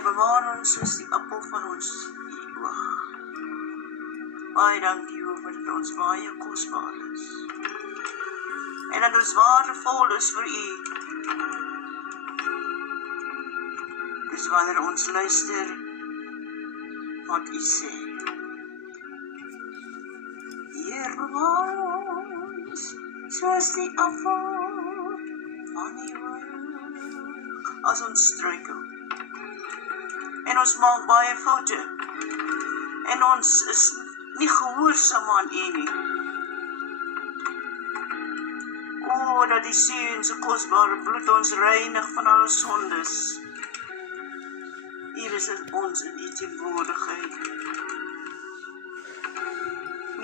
Heer, bewaar ons soos die appel van ons oog. Baie dankie, Jehova, dat ons baie kosbaar is. En dat ons waardevol is vir U. Dis wanneer ons luister wat U sê. Heer, bewaar ons soos die appel van die oog. As ons struikel. En ons maak baie foute. En ons is nie gehoorsaam aan U nie. O, dat die Seun se kosbare bloed ons reinig van alle sondes. Hier is ons in U teenwoordigheid.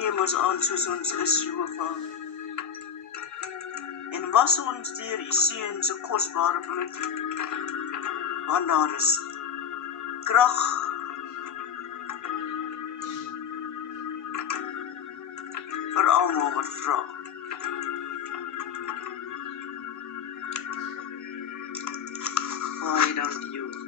Neem ons aan soos ons is, Jehova. En was ons deur U Seun se kosbare bloed. Want daar is krag vir almal wat vra. Baie dankie, Jehova.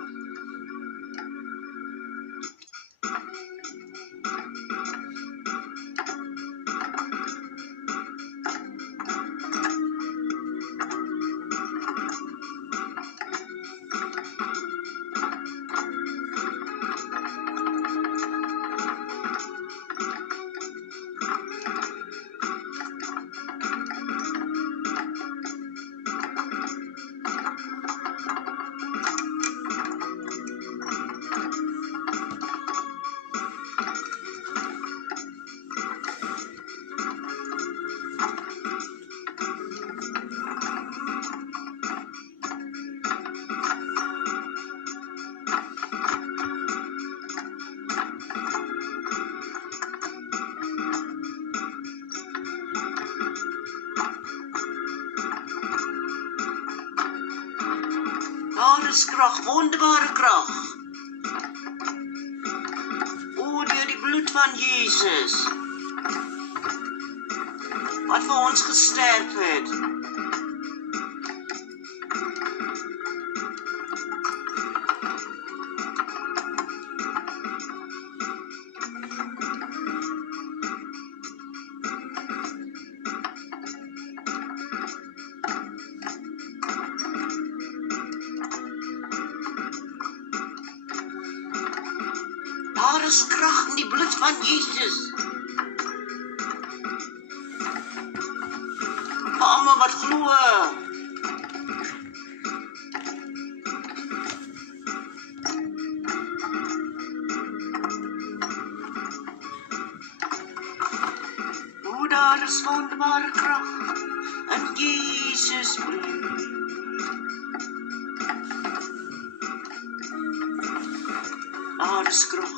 Daar is krag, wonderbare krag. O, deur die bloed van Jesus, wat vir ons gesterf het. Daar is krag in die bloed van Jesus. Vir almal wat glo. O, daar is wonderbare krag in Jesus bloed. Daar is krag.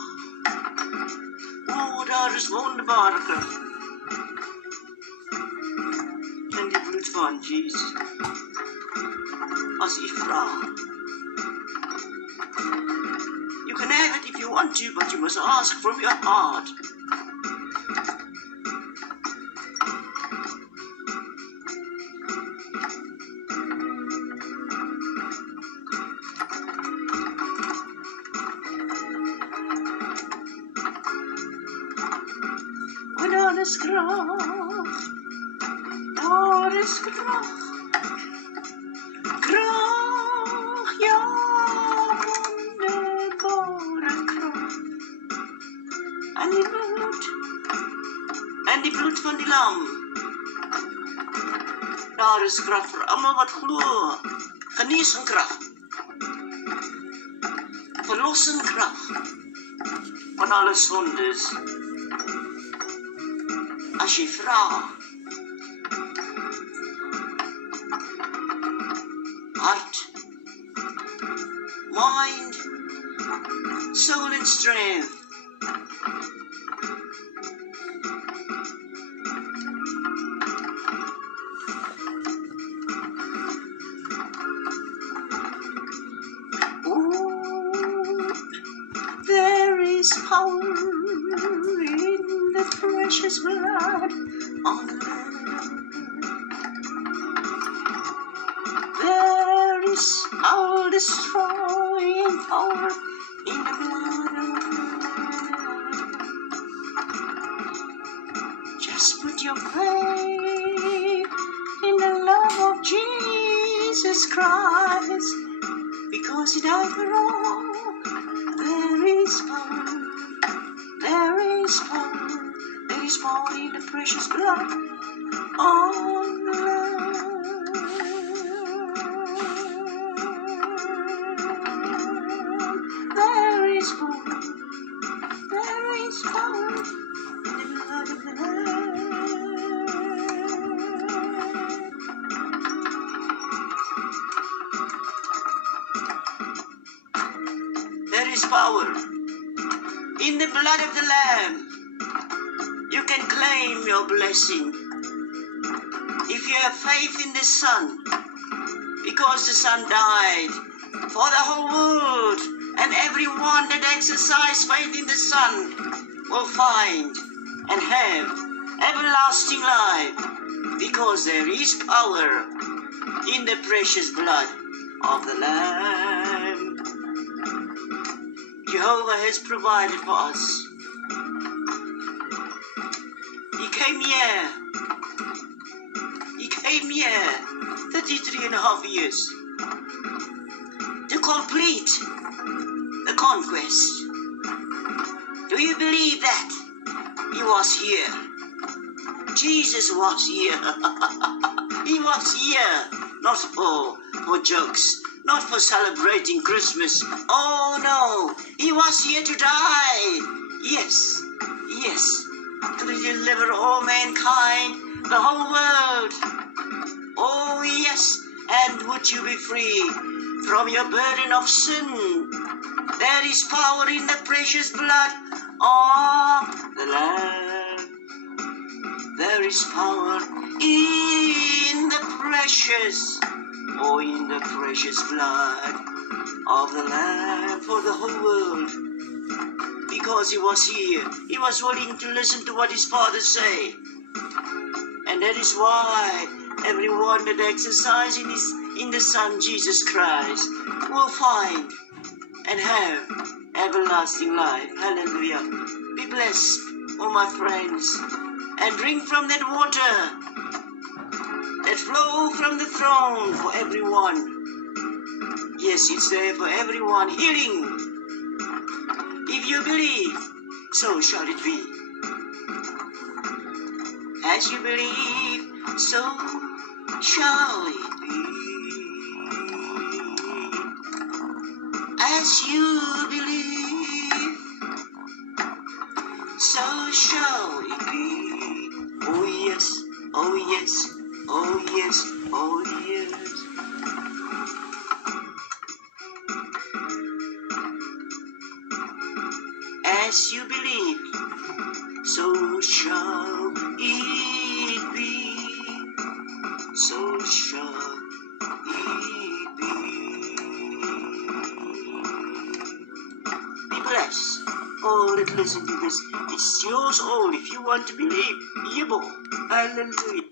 O, daar is wonderbare krag in die bloed van Jesus. As U vra. You can have it if you want to, but you must ask from your heart. Daar is krag, daar is krag, krag, ja, wonderbare krag. En die bloed van die lam. Daar is krag vir almal wat glo, geneeskrag, verlossingskrag van alle sondes. As jy vra, heart, mind, soul and strength. Oh, there is power in the precious blood on the Lamb. There is all destroying power Jesus Christ, because he died for all. There is power, there is power, there is power in the precious blood of the Lamb. There is power, there is power in the blood of the Lamb. There is power in the blood of the Lamb. You can claim your blessing if you have faith in the Son, because the Son died for the whole world, and everyone that exercises faith in the Son will find and have everlasting life, because there is power in the precious blood of the Lamb. Jehovah has provided for us. He came here 33.5 years to complete the conquest. Do you believe that? He was here. Jesus was here. He was here, not for jokes, not for celebrating Christmas. Oh no, he was here to die. Yes, to deliver all mankind, the whole world. Oh yes, and would you be free from your burden of sin? There is power in the precious blood of the Lamb. There is power in the precious blood of the Lamb for the whole world. Because he was here, he was willing to listen to what his Father say. And that is why everyone that exercises in the Son Jesus Christ will find and have everlasting life. Hallelujah. Be blessed, oh my friends, and drink from that water that flow from the throne for everyone. Yes, it's there for everyone. Healing. If you believe, so shall it be. As you believe, so shall it be. As you believe, so shall it be. Oh yes, oh yes, oh yes, oh yes. As you believe, so shall it be. So shall it be. Be blessed. Oh, let's listen to this. It's yours all if you want to believe. Yibble. Hallelujah.